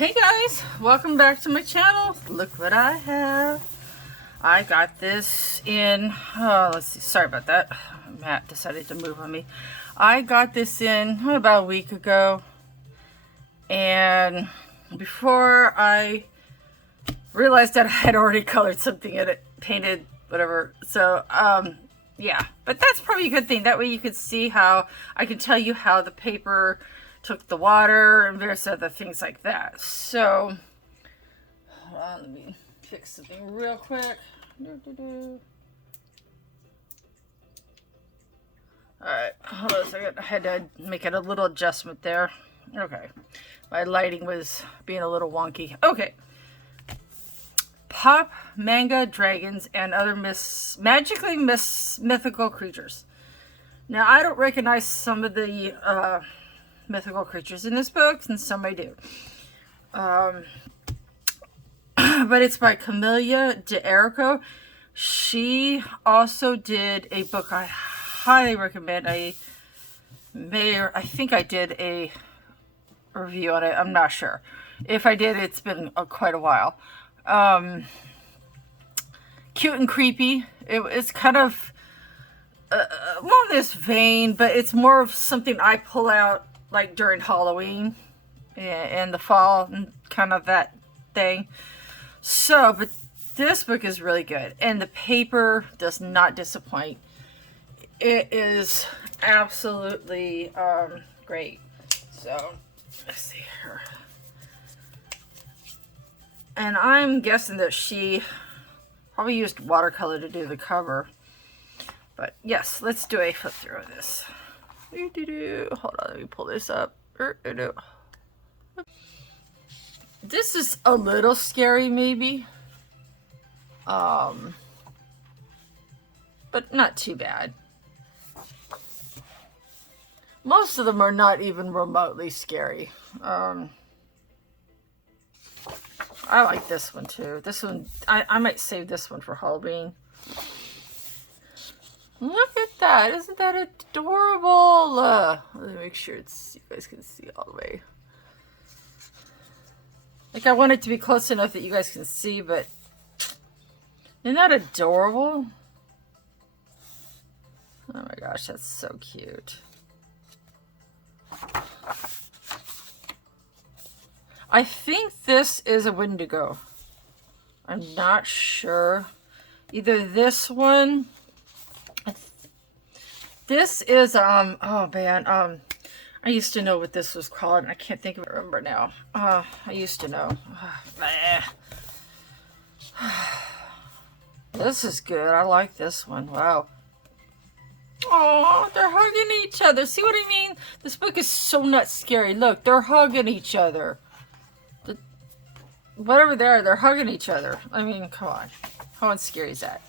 Hey guys, welcome back to my channel. Look what I have. I got this in, let's see, sorry about that. Matt decided to move on me. I got this in about a week ago. And before I realized that I had already colored something in it, painted, whatever. So, yeah, but that's probably a good thing. That way you could see how, I can tell you how the paper took the water and various other things like that. So, hold on, let me fix something real quick. Alright, hold on a second. I had to make it a little adjustment there. Okay, my lighting was being a little wonky. Okay. Pop, manga, dragons, and other mythical creatures. Now, I don't recognize some of the mythical creatures in this book, and some I do. But it's by Camilla de. She also did a book I highly recommend. I think I did a review on it. I'm not sure. If I did, it's been quite a while. Cute and creepy. It's kind of more of this vein, but it's more of something I pull out like during Halloween and the fall and kind of that thing. So, but this book is really good, and the paper does not disappoint. It is absolutely great. So, let's see here. And I'm guessing that she probably used watercolor to do the cover. But yes, let's do a flip through of this. Hold on, let me pull this up. This is a little scary, maybe. But not too bad. Most of them are not even remotely scary. I like this one too. This one, I might save this one for Halloween. Look at that. Isn't that adorable? Let me make sure you guys can see all the way. Like, I want it to be close enough that you guys can see, but isn't that adorable? Oh my gosh, that's so cute. I think this is a Windigo. I'm not sure. Either this one. This is, oh man, I used to know what this was called, and I can't think of it, remember now. I used to know. This is good. I like this one. Wow. Oh, they're hugging each other. See what I mean? This book is so not scary. Look, they're hugging each other. Whatever they are, they're hugging each other. I mean, come on. How unscary is that?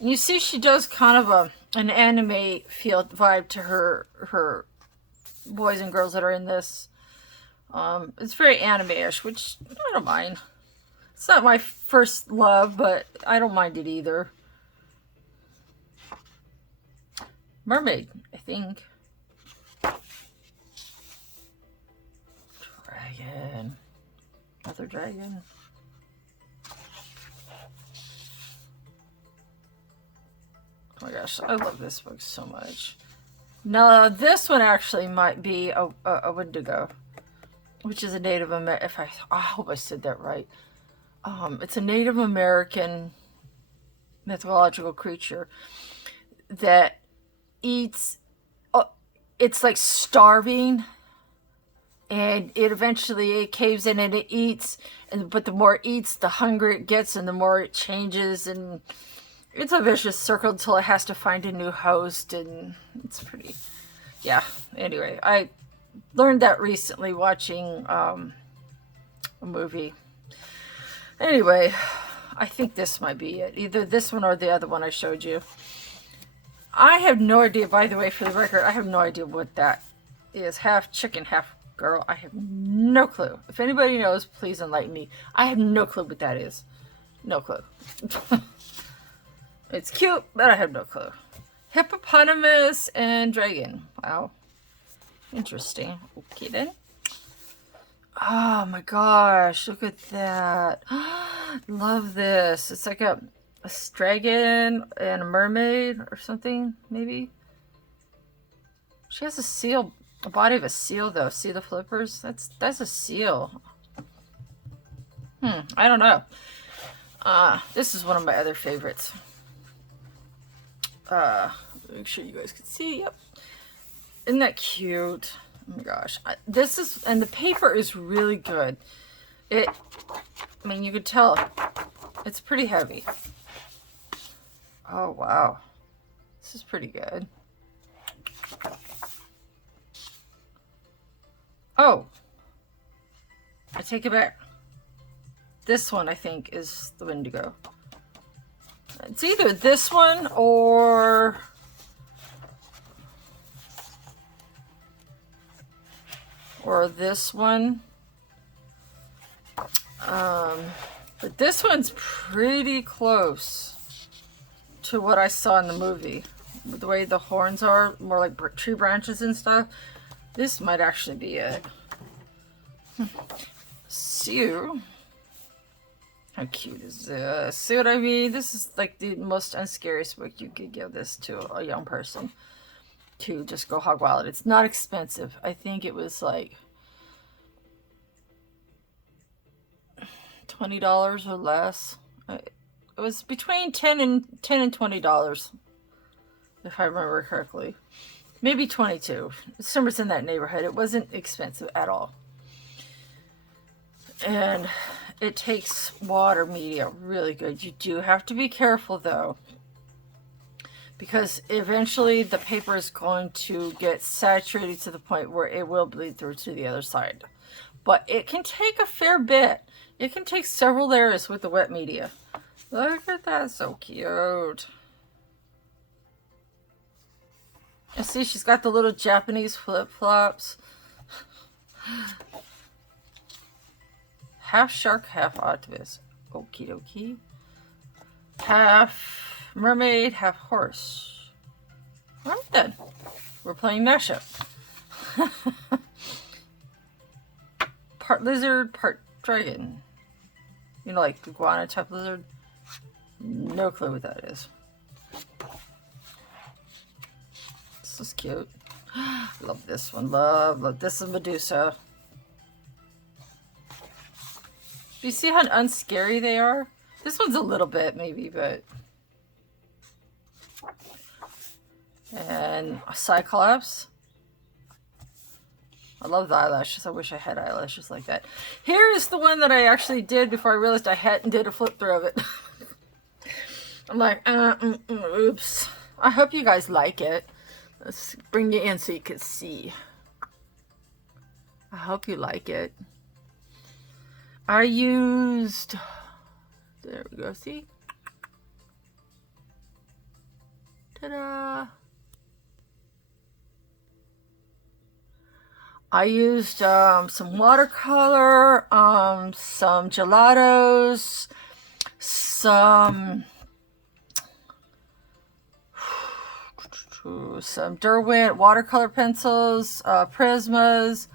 And you see she does kind of an anime feel vibe to her boys and girls that are in this. It's very anime-ish, which I don't mind. It's not my first love, but I don't mind it either. Mermaid, I think. Dragon. Another dragon. Oh my gosh, I love this book so much. Now, this one actually might be a Windigo, which is a Native American. I hope I said that right. It's a Native American mythological creature that eats. It's like starving, and it eventually caves in and it eats. But the more it eats, the hungrier it gets, and the more it changes and. It's a vicious circle until it has to find a new host, and it's pretty, yeah. Anyway, I learned that recently watching a movie. Anyway, I think this might be it. Either this one or the other one I showed you. I have no idea, by the way, for the record, I have no idea what that is. Half chicken, half girl. I have no clue. If anybody knows, please enlighten me. I have no clue what that is. No clue. It's cute, but I have no clue. Hippopotamus and Dragon. Wow. Interesting. Okay then. Oh my gosh, look at that. Love this. It's like a dragon and a mermaid or something, maybe. She has a seal, a body of a seal though. See the flippers? That's a seal. I don't know. This is one of my other favorites. Make sure you guys can see. Yep. Isn't that cute? Oh my gosh. This is, and the paper is really good. I mean, you could tell it's pretty heavy. Oh, wow. This is pretty good. Oh. I take it back. This one, I think, is the Windigo. It's either this one or this one. But this one's pretty close to what I saw in the movie. The way the horns are, more like tree branches and stuff. This might actually be it. So, how cute is this? See what I mean? This is like the most unscariest book you could give this to a young person to just go hog wild. It's not expensive. I think it was like $20 or less. It was between $10 and $20, if I remember correctly. Maybe 22. Somewhere in that neighborhood. It wasn't expensive at all. And it takes water media really good. You do have to be careful though, because eventually the paper is going to get saturated to the point where it will bleed through to the other side. But it can take a fair bit. It can take several layers with the wet media. Look at that, so cute. And see, she's got the little Japanese flip-flops. Half shark, half octopus. Okie dokie. Half mermaid, half horse. Alright then. We're playing mashup. Part lizard, part dragon. You know, like iguana type lizard. No clue what that is. This is cute. Love this one. Love. This is Medusa. Do you see how unscary they are? This one's a little bit, maybe, but... And Cyclops. I love the eyelashes. I wish I had eyelashes like that. Here is the one that I actually did before I realized I hadn't did a flip through of it. I'm like, oops. I hope you guys like it. Let's bring you in so you can see. I hope you like it. I used, there we go, see? Ta-da! I used some watercolor, some gelatos, some Derwent watercolor pencils, Prismas,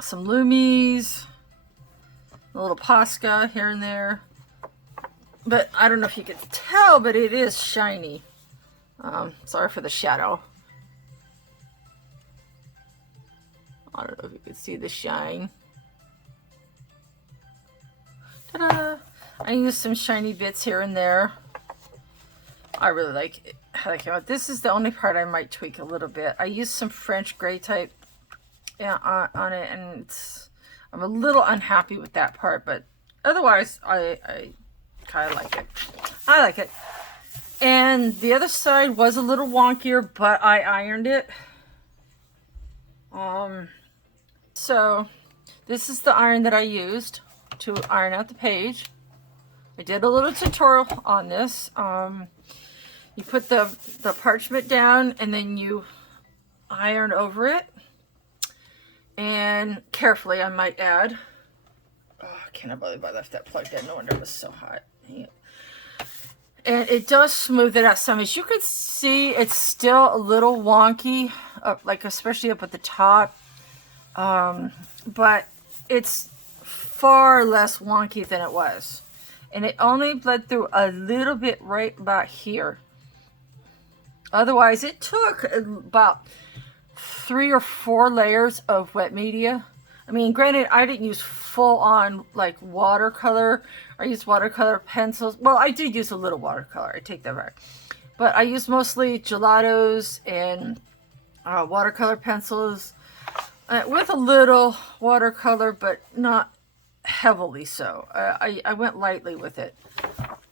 some Lumis, a little Posca here and there. But I don't know if you can tell, but it is shiny. Sorry for the shadow. I don't know if you can see the shine. Ta-da! I used some shiny bits here and there. I really like it, how they came out. This is the only part I might tweak a little bit. I used some French gray type on it, and I'm a little unhappy with that part, but otherwise I kind of like it. I like it. And the other side was a little wonkier, but I ironed it. So this is the iron that I used to iron out the page. I did a little tutorial on this. You put the parchment down and then you iron over it. And carefully, I might add. Oh, I can't believe I left that plugged in. No wonder it was so hot. And it does smooth it out some. As you can see, it's still a little wonky, like especially up at the top. But it's far less wonky than it was. And it only bled through a little bit right about here. Otherwise, it took about 3 or 4 layers of wet media. I mean, granted, I didn't use full on like watercolor. I used watercolor pencils. Well, I did use a little watercolor. I take that back. But I used mostly gelatos and watercolor pencils with a little watercolor, but not heavily so. I went lightly with it.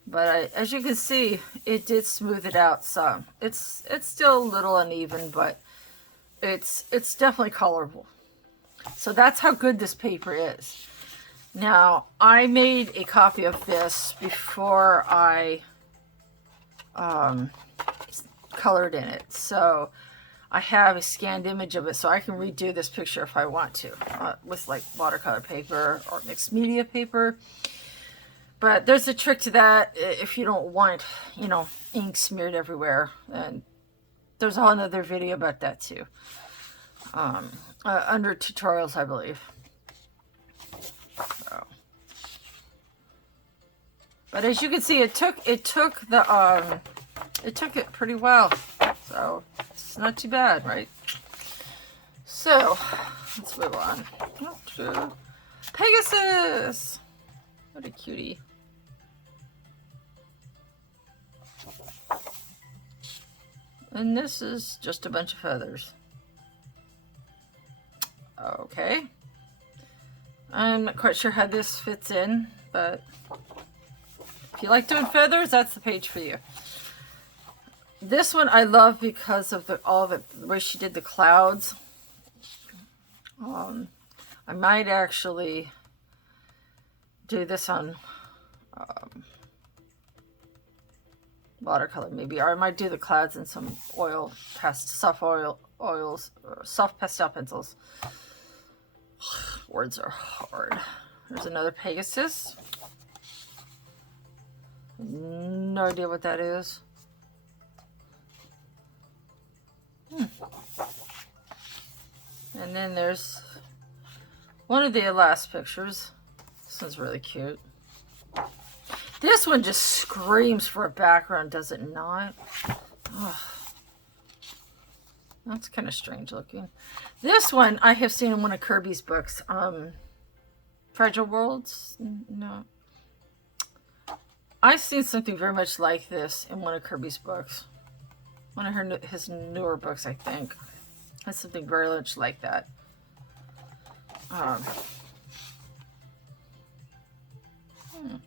But as you can see, it did smooth it out some. It's still a little uneven, but it's definitely colorable. So that's how good this paper is. Now, I made a copy of this before I colored in it. So I have a scanned image of it, so I can redo this picture if I want to with like watercolor paper or mixed media paper. But there's a trick to that if you don't want, you know, ink smeared everywhere. And there's a whole other video about that too. Under tutorials, I believe. So. But as you can see, it took it pretty well. So it's not too bad, right? So let's move on to Pegasus. What a cutie. And this is just a bunch of feathers. Okay. I'm not quite sure how this fits in, but if you like doing feathers, that's the page for you. This one I love because of the way she did the clouds. I might actually do this on watercolor maybe, or I might do the clouds in some soft pastel pencils. Words are hard. There's another Pegasus. No idea what that is. And then there's one of the last pictures. This one's really cute. This one just screams for a background, does it not? Ugh. That's kind of strange looking. This one I have seen in one of Kirby's books. Fragile Worlds? No. I've seen something very much like this in one of Kirby's books. One of his newer books, I think. Has something very much like that.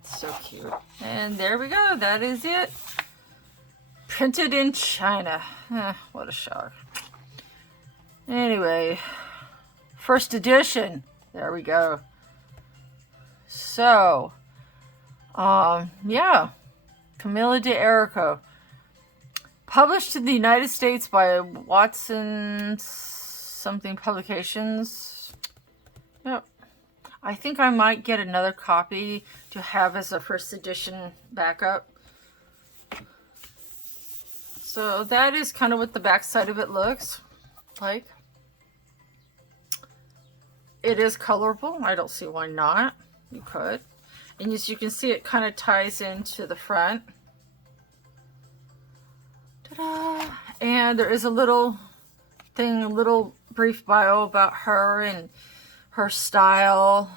So cute. And there we go. That is it. Printed in China. What a shock. Anyway, first edition. There we go. So, yeah. Camilla de Erico. Published in the United States by Watson something Publications. Yep. I think I might get another copy to have as a first edition backup. So that is kind of what the back side of it looks like. It is colorful. I don't see why not. You could. And as you can see, it kind of ties into the front. Ta-da! And there is a little thing, a little brief bio about her and her style.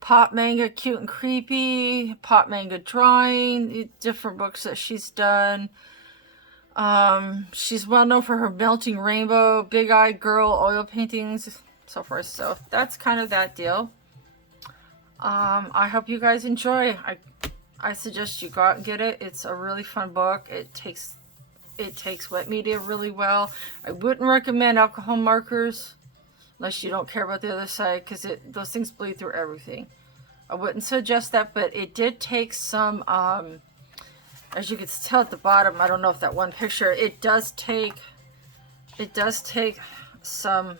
Pop manga, cute and creepy. Pop manga drawing. Different books that she's done. She's well known for her Melting Rainbow, Big Eye Girl, oil paintings, so forth. So that's kind of that deal. I hope you guys enjoy. I suggest you go out and get it. It's a really fun book. It takes wet media really well. I wouldn't recommend alcohol markers unless you don't care about the other side, because those things bleed through everything. I wouldn't suggest that, but it did take some, as you can tell at the bottom, I don't know if that one picture, it does take some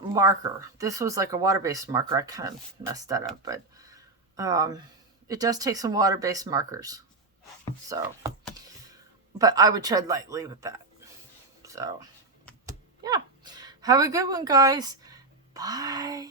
marker. This was like a water-based marker. I kind of messed that up, but it does take some water-based markers. So, But I would tread lightly with that. So, yeah. Have a good one, guys. Bye.